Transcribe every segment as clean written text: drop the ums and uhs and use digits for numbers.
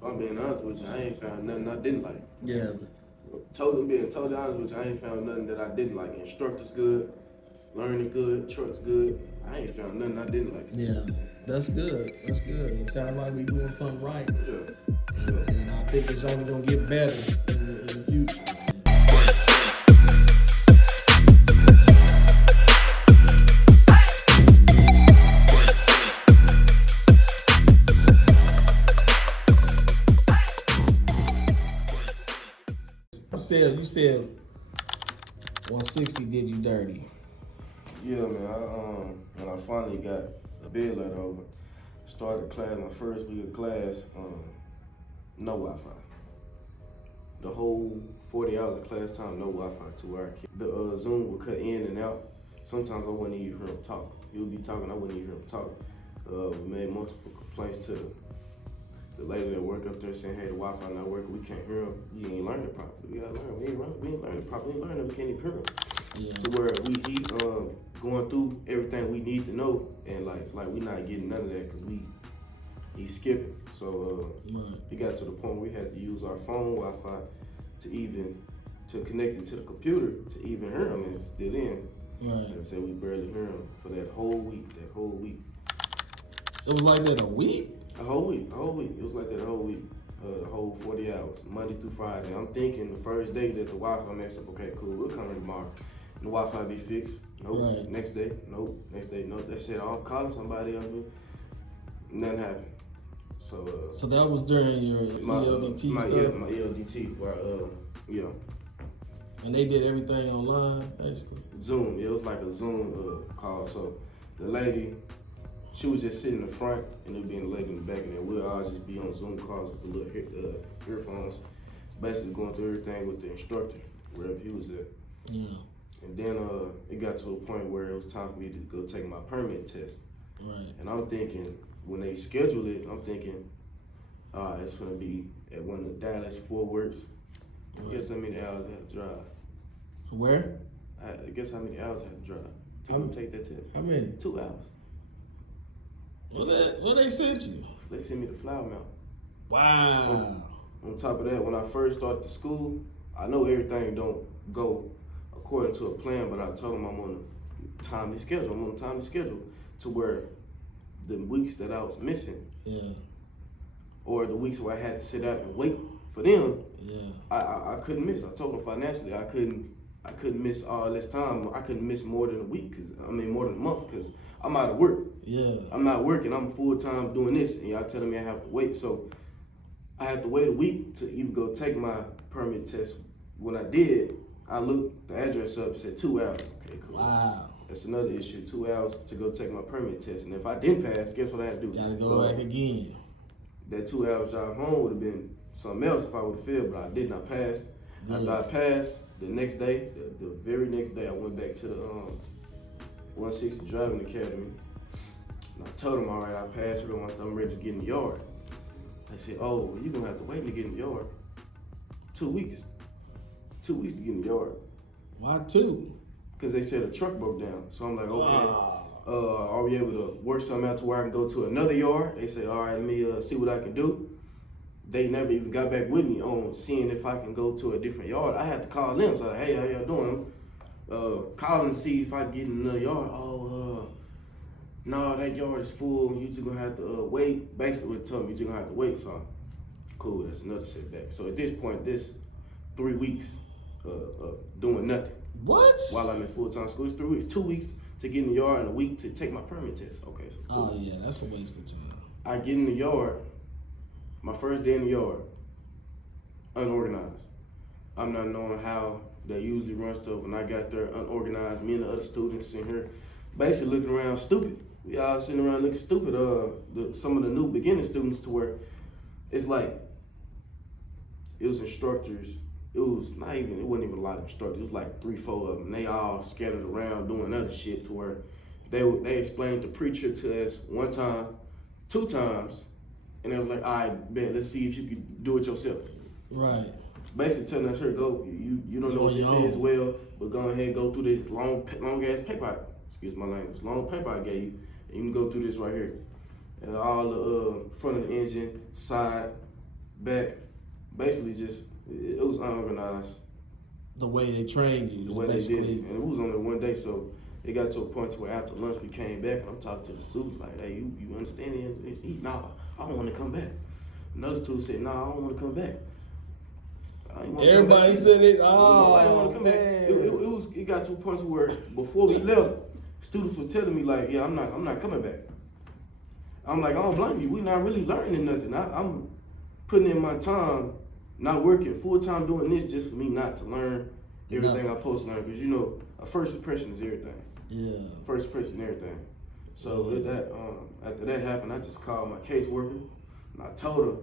If I'm being honest with you, I ain't found nothing I didn't like. Yeah. Being totally honest with you, I ain't found nothing that I didn't like. Instructors good, learning good, trucks good. I ain't found nothing I didn't like. Yeah. That's good. That's good. It sounds like we doing something right. Yeah. And I think it's only gonna get better in the future. You said 160 did you dirty. Yeah, man. When I finally got a bid letter over, started class, my first week of class, no Wi-Fi. The whole 40 hours of class time, no Wi-Fi to where the Zoom would cut in and out. Sometimes I wouldn't even hear him talk. He would be talking, I wouldn't even hear him talk. We made multiple complaints to the lady that worked up there saying, hey, the Wi-Fi not working, we can't hear him. You ain't learning it properly. We gotta learn. We ain't learning it properly. We ain't learning it, we can't even hear him. Yeah. To where he going through everything we need to know, and like we not getting none of that because he's skipping. So it got to the point where we had to use our phone Wi-Fi to connect it to the computer to even hear him, and it's still in. Right. Like I said, we barely hear him for that whole week. It was like that a week? A whole week. It was like that a whole week. The whole 40 hours, Monday through Friday. I'm thinking the first day that the Wi-Fi messed up, okay, cool, we'll come in tomorrow. The Wi-Fi be fixed. Nope. Right. Next day, nope. Next day, nope. That shit, I'm calling somebody else. Nothing happened. So that was during your ELDT stuff? My ELDT, where, yeah. And they did everything online, basically? Zoom. It was like a Zoom call. So the lady, she was just sitting in the front, and there would be a lady in the back, and then we'll all just be on Zoom calls with the little earphones, basically going through everything with the instructor, wherever he was at. Yeah. And then it got to a point where it was time for me to go take my permit test. Right. And I'm thinking, when they scheduled it, I'm thinking, it's gonna be at one of the Dallas Fort Worths. Right. Guess how many hours I had to drive? Where? I guess how many hours I had to drive to take that test? How many? 2 hours. What they sent you? They sent me to Flower Mountain. Wow. On top of that, when I first started the school, I know everything don't go according to a plan, but I told them I'm on a timely schedule. I'm on a timely schedule to where the weeks that I was missing, yeah, or the weeks where I had to sit out and wait for them, yeah, I couldn't miss. I told them financially I couldn't miss all this time. I couldn't miss more than a week, more than a month, because I'm out of work. Yeah. I'm not working. I'm full time doing this, and y'all telling me I have to wait. So I had to wait a week to even go take my permit test. When I did, I looked the address up, said 2 hours. Okay, cool. Wow. That's another issue. 2 hours to go take my permit test, and if I didn't pass, guess what I had to do? Gotta go back again. That 2 hours drive home would have been something else if I would have failed, but I did not pass. Yeah. After I passed, the next day, the very next day, I went back to the 160 Driving Academy. And I told them, all right, I passed through once I'm ready to get in the yard. They said, oh, well, you're going to have to wait to get in the yard. 2 weeks. 2 weeks to get in the yard. Why 2? Because they said a truck broke down. So I'm like, okay, are we able to work something out to where I can go to another yard? They said, all right, let me see what I can do. They never even got back with me on seeing if I can go to a different yard. I had to call them. So, hey, how y'all doing? Call and see if I can get in another yard. No, that yard is full. You just gonna have to wait. Basically, what they told me, you just gonna have to wait. So, cool, that's another setback. So at this point, this 3 weeks doing nothing. What? While I'm in full-time school, it's 3 weeks. 2 weeks to get in the yard and a week to take my permit test. Okay, so cool. Oh yeah, that's a waste of time. I get in the yard, my first day in the yard, unorganized. I'm not knowing how they usually run stuff. When I got there, unorganized, me and the other students in here basically looking around stupid. We all sitting around looking stupid. Some of the new beginning students, to where it's like, it was instructors. It wasn't even a lot of instructors. It was like 3-4 of them. They all scattered around doing other shit, to where they explained the pre-trip to us 1 time, 2 times, and they was like, all right, bet, let's see if you can do it yourself. Right. Basically telling us, here, go, you don't know what this is well, but go ahead, go through this long ass paper, excuse my language, long paper I gave you, and you can go through this right here. And all the front of the engine, side, back, basically just, it was unorganized. The way they trained you. The way they did it. And it was only one day, so it got to a point to where after lunch we came back and I'm talking to the students like, hey, you understand it? Nah, I don't want to come back. Another student said, nah, I don't want to come back. Everybody said it. Oh, I didn't want to come back. It got to a point where before we left, students were telling me like, yeah, I'm not coming back. I'm like, I don't blame you. We're not really learning nothing. I'm putting in my time, not working full time doing this just for me not to learn everything I'm supposed to learn. Because you know, a first impression is everything. Yeah. First impression is everything. So with that, after that happened, I just called my caseworker and I told her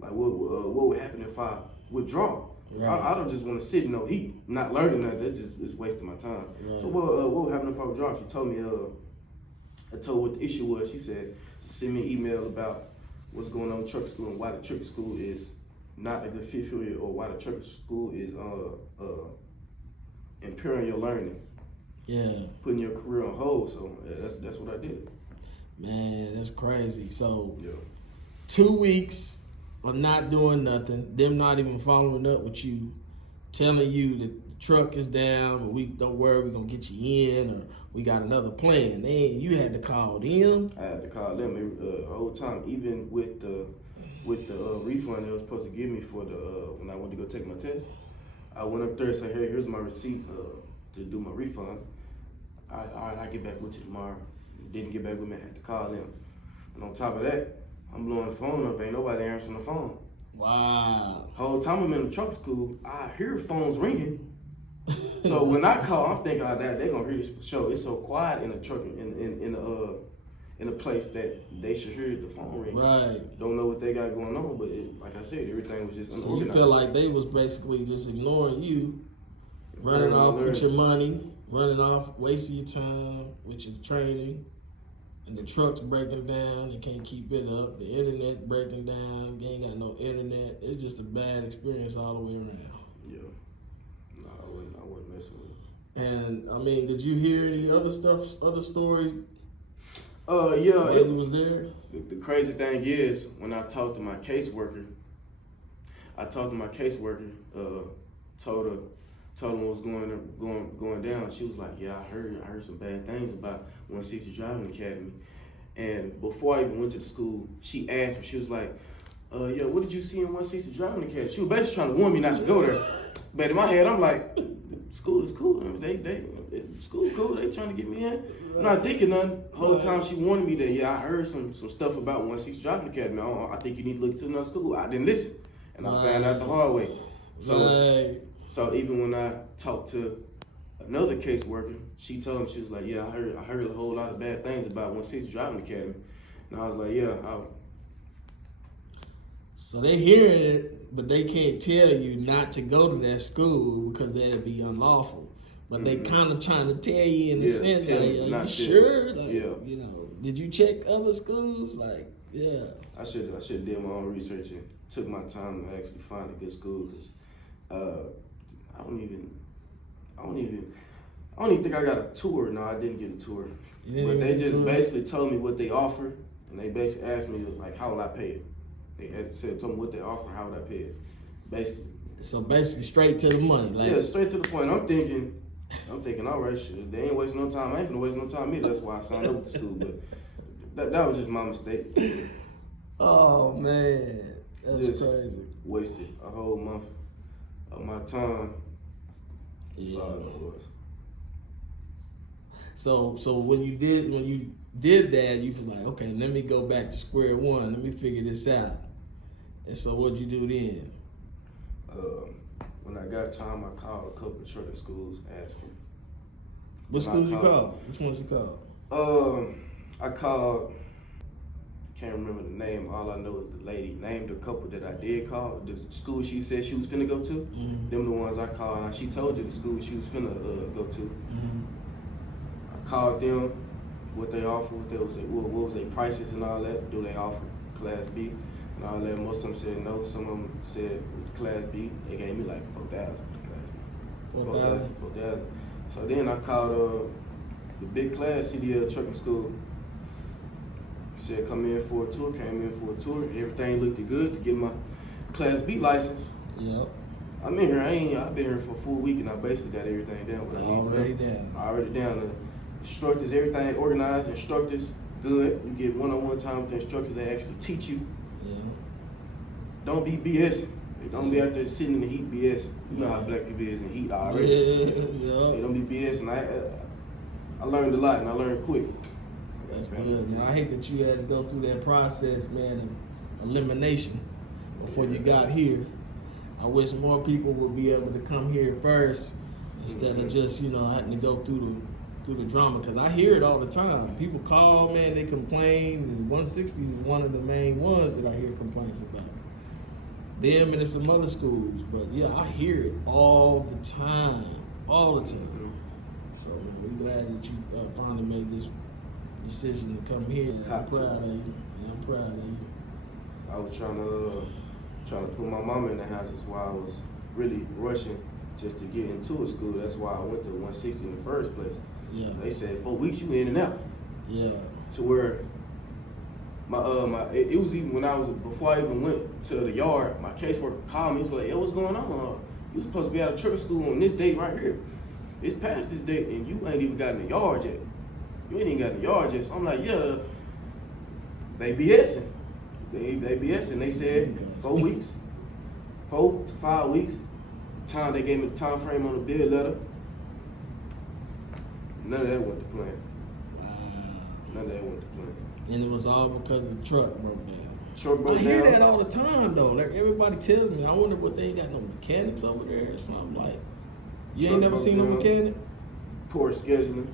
like what would happen if I withdraw. Right. I don't just want to sit in no heat, not learning nothing. It's wasting my time. Right. So what would happen if I withdraw? She told me, I told her what the issue was. She said, send me an email about what's going on with truck school and why the truck school is not a good fit for you, or why the truck school is impairing your learning. Yeah. Putting your career on hold. So yeah, that's what I did. Man, that's crazy. So 2 weeks of not doing nothing, them not even following up with you, telling you that the truck is down, but we don't worry, we're gonna get you in, or we got another plan. Then you had to call them. I had to call them the whole time, even with the refund they was supposed to give me for the when I went to go take my test. I went up there and said, hey, here's my receipt to do my refund. All right, I'll get back with you tomorrow. Didn't get back with me, I had to call them. And on top of that, I'm blowing the phone up, ain't nobody answering the phone. Wow. Whole time I'm in the truck school, I hear phones ringing. So when I call, I'm thinking, oh, they're gonna hear this for sure. It's so quiet in the truck, in a place that they should hear the phone ring. Right. Don't know what they got going on, but like I said, everything was just unorganized. So you feel like they was basically just ignoring you, running off with your money, running off, wasting your time with your training. And the truck's breaking down, you can't keep it up. The internet breaking down, you ain't got no internet. It's just a bad experience all the way around. Yeah. No, I wasn't messing with it. And I mean, did you hear any other stories? Yeah. It was there. The crazy thing is, when I talked to my caseworker, told her what was going down. She was like, yeah, I heard some bad things about 160 Driving Academy. And before I even went to the school, she asked me, she was like, yeah, what did you see in 160 Driving Academy? She was basically trying to warn me not to go there. But in my head, I'm like, school is cool. School cool. They trying to get me in. I'm not thinking nothing. The whole time she warned me that, yeah, I heard some stuff about 160 Driving Academy. I think you need to look to another school. I didn't listen. And I found out the hard way. So even when I talked to another caseworker, she told me, she was like, yeah, I heard a whole lot of bad things about 160 Driving Academy. And I was like, yeah. So they hearing it, but they can't tell you not to go to that school because that'd be unlawful. But they kind of trying to tell you in the sense, like, are you sure? Like, you know, did you check other schools? Like, yeah. I should have did my own research and took my time to actually find a good school, because I don't even think I got a tour. No, I didn't get a tour. But they just basically told me what they offered, and they basically asked me, like, how would I pay it? They told me what they offer, how would I pay it? Basically. So basically straight to the money. Like. Yeah, straight to the point. I'm thinking, all right, shit, they ain't wasting no time. I ain't gonna waste no time either. That's why I signed up with the school. But that was just my mistake. Oh, man. That's just crazy. Wasted a whole month of my time. Yeah. That's all it was. So when you did that, you feel like, okay, let me go back to square one. Let me figure this out. And so what'd you do then? When I got time, I called a couple of trucking schools asking. What schools you called? Which ones you called? I called, can't remember the name. All I know is the lady named a couple that I did call. The school she said she was finna go to, them the ones I called. And she told you the school she was finna go to. I called them, what they offer, what was their prices and all that. Do they offer Class B and all that? Most of them said no. Some of them said with Class B, they gave me like $4,000 for the Class B. $4,000. So then I called the Bigklasscdlschool. Said come in for a tour. Came in for a tour. Everything looked good to get Class B license. Yep. I'm in here. I've been here for a full week, and I basically got everything down. What I need Already to know. down. Already down. The instructors, everything organized. Instructors, good. You get one-on-one time with the instructors. They actually teach you. Yeah. Don't be BSing. Don't be out there sitting in the heat BSing. You know how black people is in heat already. Yeah. They don't be BSing. I learned a lot, and I learned quick. That's good, man. I hate that you had to go through that process, man, of elimination before you got here. I wish more people would be able to come here first instead of just, having to go through the drama. Because I hear it all the time. People call, man, they complain, and 160 is one of the main ones that I hear complaints about. Them and some other schools, but yeah, I hear it all the time. So we're glad that you finally made this decision to come here. I'm proud of you. I'm proud of you. I was trying to put my mama in the house. That's why I was really rushing just to get into a school. That's why I went to 160 in the first place. Yeah. They said 4 weeks you in and out. Yeah. To where it was even before I even went to the yard, my caseworker called me. He was like, "Yo, what's going on? You was supposed to be out of triple school on this date right here. It's past this date and you ain't even got in the yard yet. You ain't even got in the yard yet." So I'm like, yeah, they BSing. They BSing. They said 4 weeks, 4 to 5 weeks. Time they gave me the time frame on the bill letter. None of that went to plan. Wow. None of that went to plan. And it was all because the truck broke down. Truck broke I hear down. that all the time, though. Like, everybody tells me, I wonder what they ain't got no mechanics over there or something. Like, you ain't never seen no mechanic? Poor scheduling.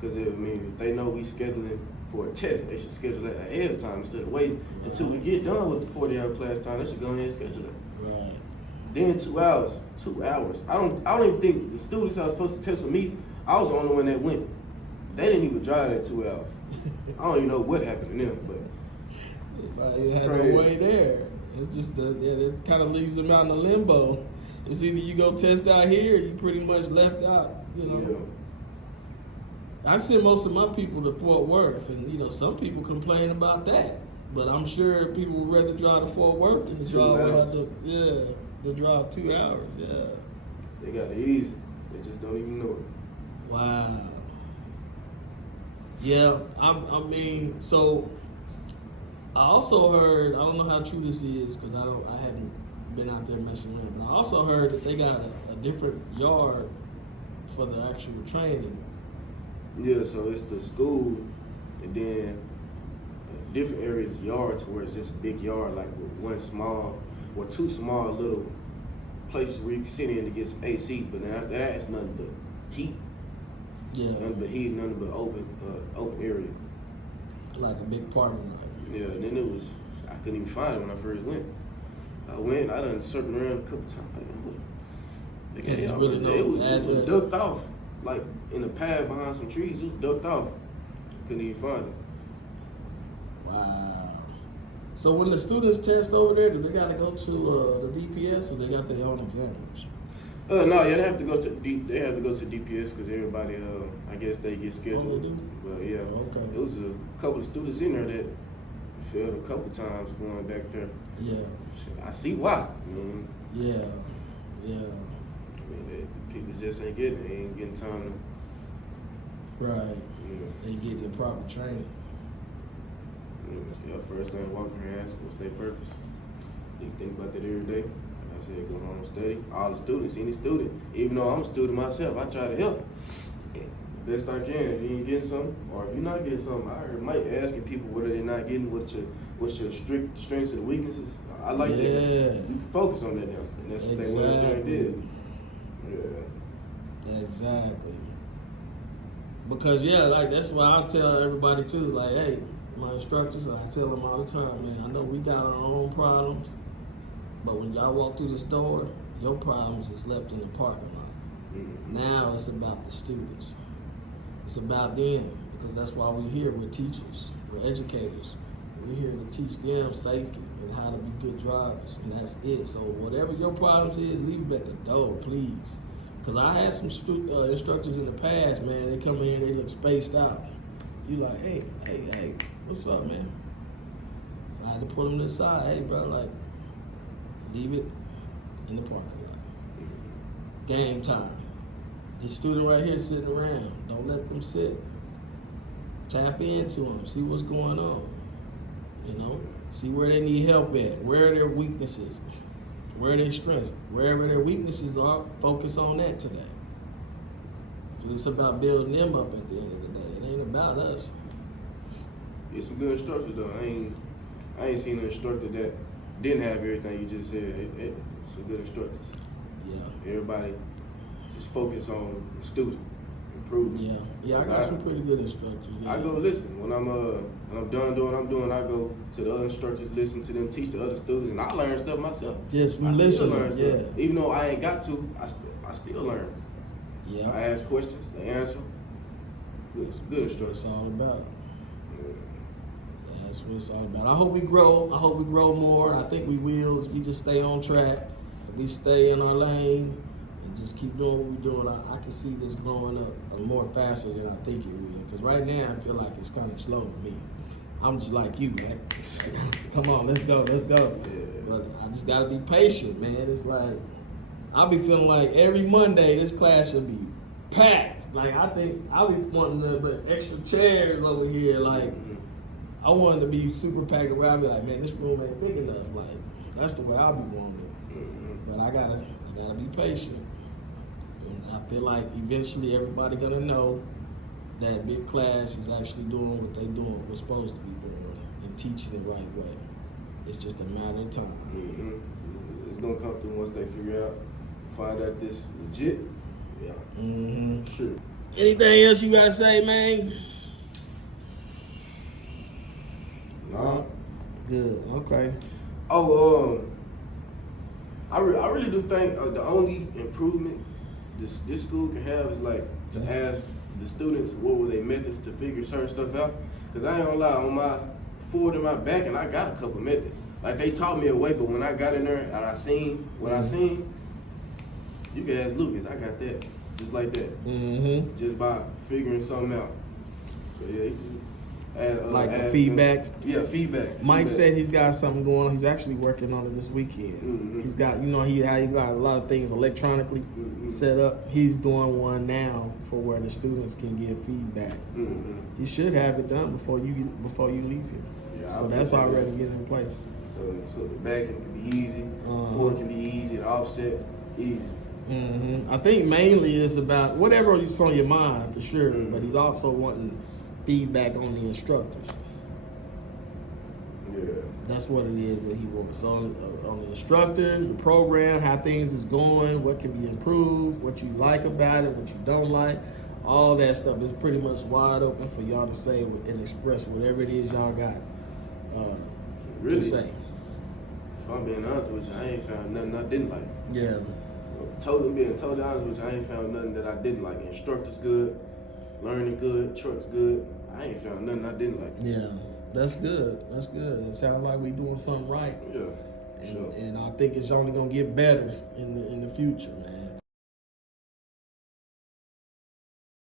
Because if they know we scheduling for a test, they should schedule that ahead of time instead of waiting until we get done with the 40-hour class time. They should go ahead and schedule it. Right. Then 2 hours. 2 hours. I don't even think the students that was supposed to test with me, I was the only one that went. They didn't even drive that 2 hours. I don't even know what happened to them, but You had no way there. It's just it kind of leaves them out in a limbo. It's either you go test out here, or you pretty much left out. Yeah. I send most of my people to Fort Worth, and some people complain about that. But I'm sure people would rather drive to Fort Worth than to drive 2 hours. Yeah. They got it easy. They just don't even know it. Wow. Yeah, I mean, so I also heard, I don't know how true this is because I haven't been out there messing around, but I also heard that they got a different yard for the actual training. Yeah, so it's the school, and then different areas yards where it's just a big yard, like with one small or two small little places where you can sit in to get some AC. But then after that, it's nothing but heat. Yeah. Nothing but heat, nothing but open area. Like a big parking lot. Yeah, and then I couldn't even find it when I first went. I done circled around a couple times. It was ducked off, like in the path behind some trees. It was ducked off. Couldn't even find it. Wow. So when the students test over there, do they got to go to the DPS or they got their own examiners? No, yeah, they have to go to DPS because everybody, I guess they get scheduled. Oh, they do? But yeah, okay. It was a couple of students in there that failed a couple times going back there. Yeah. I see why. Yeah. People just ain't getting time to. Right. They get the proper training. Yeah, first thing walking here asking what's their purpose. You think about that every day. Like I said, go home, study. All the students, any student, even though I'm a student myself, I try to help best I can. If you ain't getting something, or if you're not getting something, I heard Mike asking people what are they not getting, what's your strengths and weaknesses. I like that. You can focus on that now, and that's what they went out there and did. Yeah. Exactly. Because like that's why I tell everybody too, like, hey, my instructors, I tell them all the time, man, I know we got our own problems, but when y'all walk through this door, your problems is left in the parking lot. Mm-hmm. Now it's about the students. It's about them, because that's why we're here. We're teachers, we're educators. We're here to teach them safety and how to be good drivers, and that's it. So whatever your problems is, leave them at the door, please. Because I had some instructors in the past, man, they come in here, they look spaced out. You like, hey, what's up, man? So I had to pull them to the side. Hey, bro, like, Leave it in the parking lot. Game time. This student right here sitting around. Don't let them sit. Tap into them. See what's going on. You know? See where they need help at. Where are their weaknesses? Where are their strengths? Wherever their weaknesses are, focus on that today. So it's about building them up at the end of the day. It ain't about us. It's some good instructors though. I ain't seen an instructor that didn't have everything you just said. Some good instructors. Yeah. Everybody just focus on the student, improving. Yeah. I got some pretty good instructors. Yeah. I go listen when I'm done doing what I'm doing. I go to the other instructors, listen to them, teach the other students, and I learn stuff myself. Just from I still listening. learn stuff. Yeah. Even though I ain't got to, I still learn. Yeah. I ask questions, they answer. Good That's what it's all about. That's what it's all about. I hope we grow. I hope we grow more. I think we will if we just stay on track. If we stay in our lane and just keep doing what we're doing, I can see this growing up more faster than I think it will. Because right now I feel like it's kind of slow to me. I'm just like you, man. Come on, let's go. Yeah. But I just gotta be patient, man. It's like I'll be feeling like every Monday this class should be packed. Like I think I'll be wanting to put extra chairs over here. Like I want it to be super packed where I'll be like, man, this room ain't big enough. Like that's the way I'll be wanting it. But I gotta be patient. And I feel like eventually everybody gonna know that big class is actually doing what they doing, what's supposed to be doing, and teaching the right way. It's just a matter of time. Mm-hmm. It's gonna come through once they figure out, find out this legit. Yeah. Mm-hmm. Sure. Anything else you gotta say, man? Nah. Good. Okay. Oh, I really do think the only improvement this school can have is like to ask the students what were their methods to figure certain stuff out. Cause I ain't gonna lie, on my forward and my back, and I got a couple methods. Like they taught me a way, but when I got in there and I seen what I seen, you can ask Lucas. I got that, just like that, just by figuring something out. So yeah, he just Like feedback. Yeah, feedback. Mike said he's got something going on. He's actually working on it this weekend. Mm-hmm. He's got, he got a lot of things electronically set up. He's doing one now for where the students can give feedback. He should have it done before you leave here. Yeah, so that's already getting in place. So the back can be easy, forward can be easy, the offset easy. I think mainly it's about whatever is on your mind for sure, but he's also wanting feedback on the instructors. Yeah. That's what it is that he wants. So on the instructors, the program, how things is going, what can be improved, what you like about it, what you don't like, all that stuff is pretty much wide open for y'all to say and express whatever it is y'all got to say. If I'm being honest with you, I ain't found nothing I didn't like. Yeah. Being totally honest with you, I ain't found nothing that I didn't like. Instructors good, learning good, trucks good. I ain't found nothing I didn't like. Yeah, that's good. That's good. It sounds like we doing something right. Yeah, and I think it's only gonna get better in the future, man.